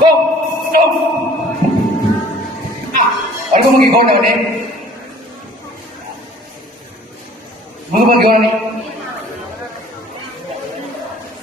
Go! Go! Ah, wala ko mag-go na ulit. Mga mag-go na ulit.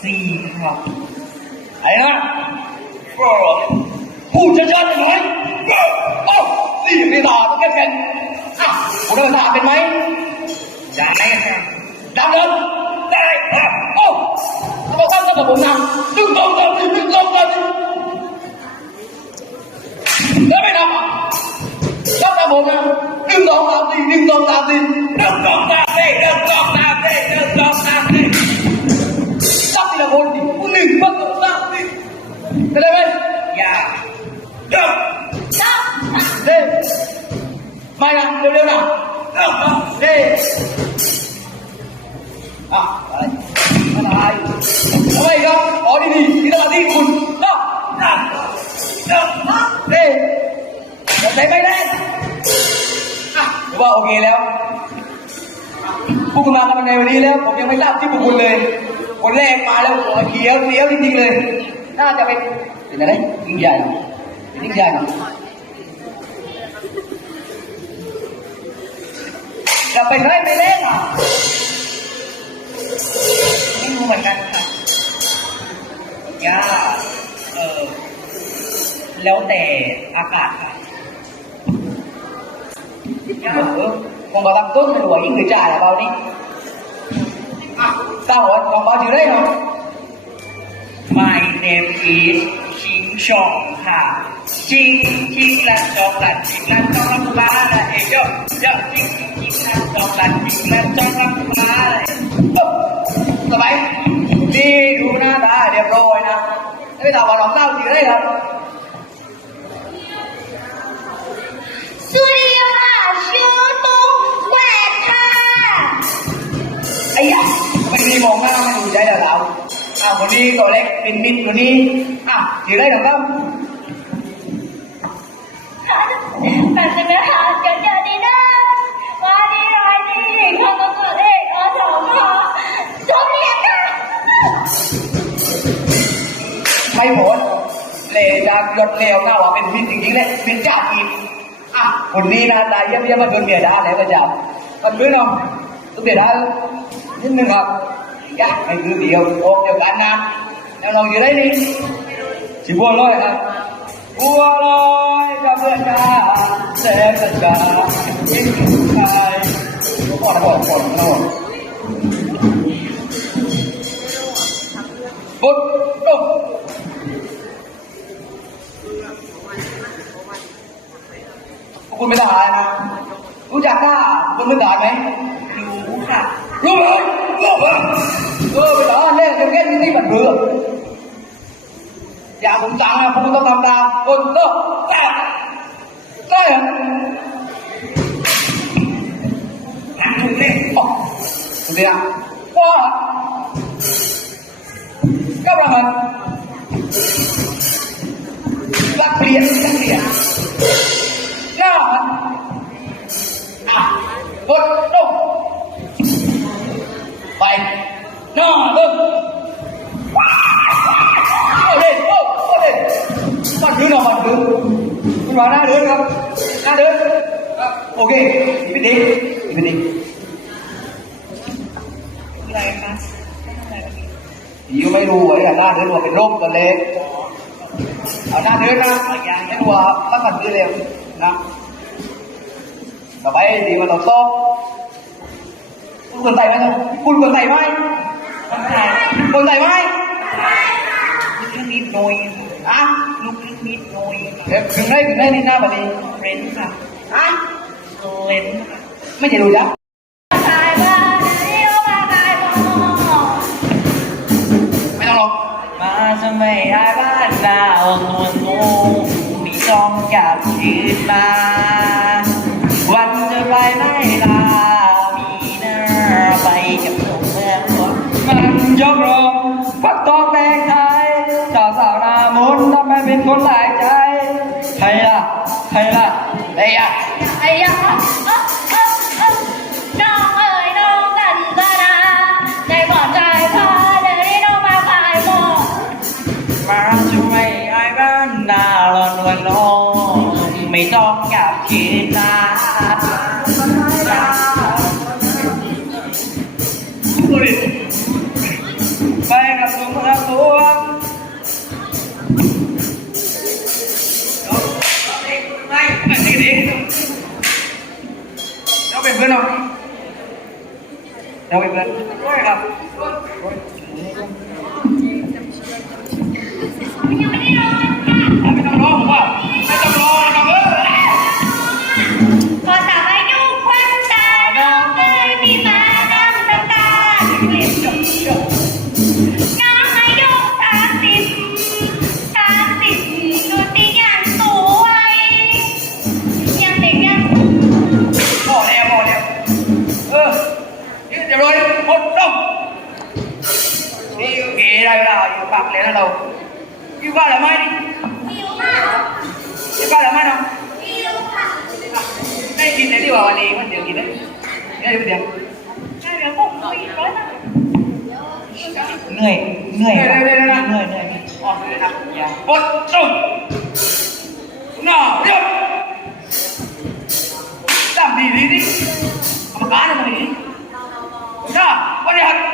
Three, four. Ayan na! Four. Pull cha cha na naman! Go! Oh! Đi đi đò nó cái kênh. À, của nó đò kênh mấy? Dạ, đám bốn năm. Đừng con con đi đừng con con đi nhớ mày đọc rất là bốn năm. Đừng con tao đi đừng con tao đi đừng con tao đi đừng con tao đi คุณมากันในวันนี้แล้ว ผมยังไม่ทราบที่พวกคุณเลย คนแรกมาแล้วหัวเขียวเสียวจริงๆเลย น่าจะเป็นเป็นอะไรยิ่งใหญ่ยิ่งใหญ่จะเป็นไรไม่เล่นอะไม่รู้เหมือนกันค่ะย่าเออแล้วแต่อากาศค่ะเออคงบอกตั้งต้นไม่รู้ว่ายิ่งหรือจ่าหรือเปล่านี่ อะเก้าวันของเบาถือได้เนาะ My name is ชิงชองค่ะชิงชิงและจองและชิงและจองและบ้าและเอยโยโยชิงชิงชิงและจองและชิงและจองและบ้าและสบายดีดูหน้าตาเรียบร้อยนะไม่ถามว่าน้องเต้าถือได้ครับ คนนี้ตัวเล็กเป็นมิดคนนี้อะถือได้หรือเปล่าแต่จะไม่หาเจอเจอดีนะมาดีรอยดีเขาก็เกิดเองเออสองค่ะจบเรียนค่ะไม่หมดเลยจะหยดเลวหน้าว่าเป็นมิดจริงๆเลยเป็นจ่าทีมอะคนนี้นะตายเยี่ยมเยี่ยมมาโดนเมียด่าแล้วประจำตอนพื้นเนาะตัวเมียด่านิดนึงครับ ย่าไม่คือเดียวโอ้เดียวกันนะแล้วเราอยู่ได้นี่ชิบัวลอยครับบัวลอยกับเพื่อนกาแสงสัญญายิ่งใครก่อนก่อนก่อนก่อนปุ๊บปุ๊บคุณเป็นทหารนะรู้จักกล้าคุณเป็นทหารไหมรู้ค่ะรู้ไหม bộ mà ừ cái đó lên cái kết cái bản vừa dạ cũng tặng là không có tham gia quân tốt ta ta nặng lên không thế à qua các bạn mình bắt liền bắt liền nào một đồng องทำตามคนต้อนเลยอ๋อคุณเดียว่าก็ประมาณรักเลยนรักเปลี่ยนหน้ามันอะกดลงหน้าลงว้าวโอ้เด่นโอ้โอ้เด่นมันถือหน่อยมันถือคุณว่าหน้าเดินครับหน้าเดินโอเคอีกนิดนึงอีกนิดนึงอะไรคะอยูไม่รู้ว่าอย่างหน้าเดินว่าเป็นโรคกันเลยเอาหน้าเดินนะอย่างนี้ว่าถ้ามันดื้อเร็วนะต่อไปดีมันต้อง คุณคนใส่ไหมนะคุณคนใส่ไหมคนไทยคนใส่ไหมลูกครึ่งนิดหน่อยอะลูกครึ่งนิดหน่อยเดี๋ยวถึงได้ถึงได้นี่หน้าแบบนี้เฟรนช์ค่ะอะเลนส์ค่ะไม่จะรู้จักตายมาเดียวมาตายมองไม่ต้องหรอกมาจะไม่ได้บ้านดาวตัวงูมีจ้องจับยืนมา คนหลายใจใครล่ะใครล่ะเอ้ยอะไอ้ยะเอ๊ะเอ๊ะเอ๊ะน้องเอ๋ยน้องกันตนาในบ่อใจพาเดี๋ยวนี้น้องมาขายหมดมาช่วยไอ้บ้านนาลอนวันลงไม่ต้องอยากคิดนานไปกับตัวเมืองตัว เราเป็นเพื่อนเราเราเป็นเพื่อนด้วยครับ ఏడావిడ పాపలేనలో ఇవాళ మరి ఇవాళ మనం నైన్టీ కావాలి మంది ఇది ఉదయం người người người người người. Người một trùng. Nào được làm gì đi đi. Mà cá này mà đi? Ra quan hệ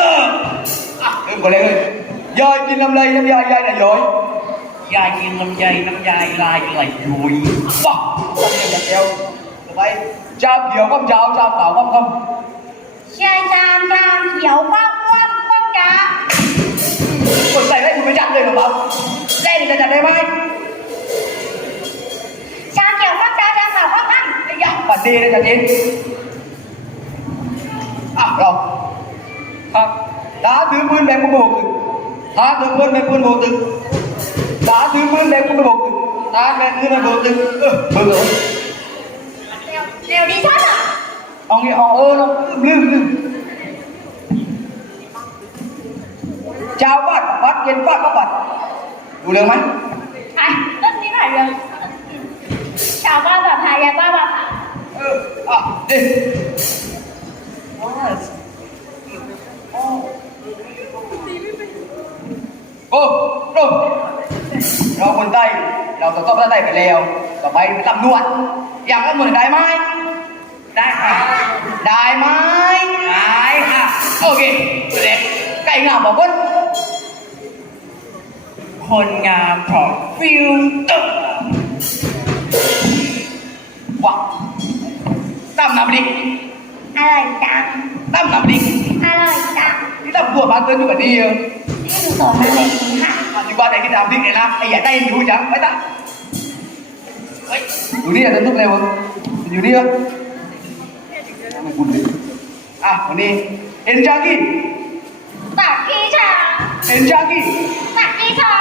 เลิกอะเริ่มก่อนเลยเลยยายกินลำไรน้ำยายยายน่ะย้อยยายกินลำไยน้ำยายลายไหลยุยว้าเรียนอย่างเดียวต่อไปชาเขียวก้มเช้าชาขาวก้มก้มเชียร์จามจามเขียวคว่ำคว่ำคว่ำจ้ากดใส่ได้คุณไม่จัดเลยหรอเปล่าเล่นจะจัดได้ไหมชามเขียวคว่ำจ้าชามขาวคว่ำคว่ำไอ้ยะปัดดีเลยจัดจริงอะเราครับ లేకుండా ಹೋಗ್ತೀವಿ ಹಾಗೆ ಫೋನ್ ಬೇಕು ಹೋಗ್ತೀವಿ ತಾಸು ಇಬ್ಬರು ಲೇಕೊಂಡು ಹೋಗ್ತೀವಿ ನಾನು ಎಂದಿನ ಹೋಗ್ತೀವಿ ಅವನಿಗೆ ಅವನು chào bạn bắt kiến bạn các bạn. Đủ được không anh à, tất nhiên phải được. Chào ba bạn thầy ba bạn ừ à đi. โอ้โอ้เราคนใต้เราต้อกก็ภาษาใต้ไปแล้วต่อไปไปตำรวจอยากก็เหมือนได้ไหมได้ค่ะได้ไหมได้ค่ะโอเคเล็กไก่งามบอกว่าคนงามของฟิลตึ๊บว้าตั้มน้ำดิอร่อยจังตั้มน้ำดิอร่อยจังนี่ตั้มบัวบานเตือนอยู่แบบนี้เ Ibadah kita ambil ialah ayat lain đi tak? Baik. Juni ada tu lewat. Juni ya. Ah, ini Enjaki. Taki chang. Enjaki. Taki cha,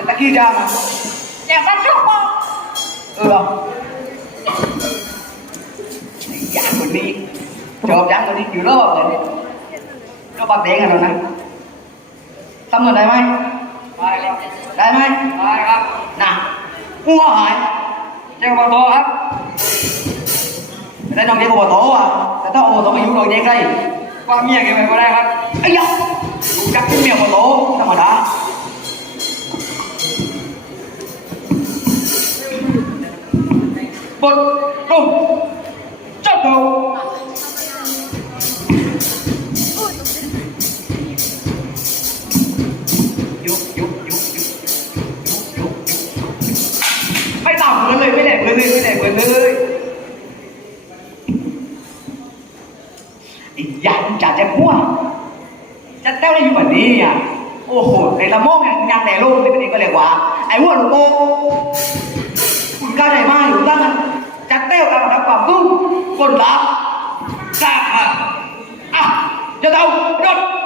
Taki chang. Yang masuk kok. Ừ. Dạ, mình đi. chờ Cho chán mình đi chịu lớp rồi. Nó bắt đen rồi nè xong rồi đây mày đây mày nào mua hỏi treo bò tổ á đây nằm kia bò tổ à? Tại tao bò tổ mày dùng đồ đen đây. Qua mía cái mày qua đây á ấy da! Cắt cái miệng bò tổ, sao mà đã một đúng chốt đầu. ấy quần cô. Quần ca này mai chúng ta chắc tiêu là đã quả cung, quần đó sạc à à cho tao, đốt.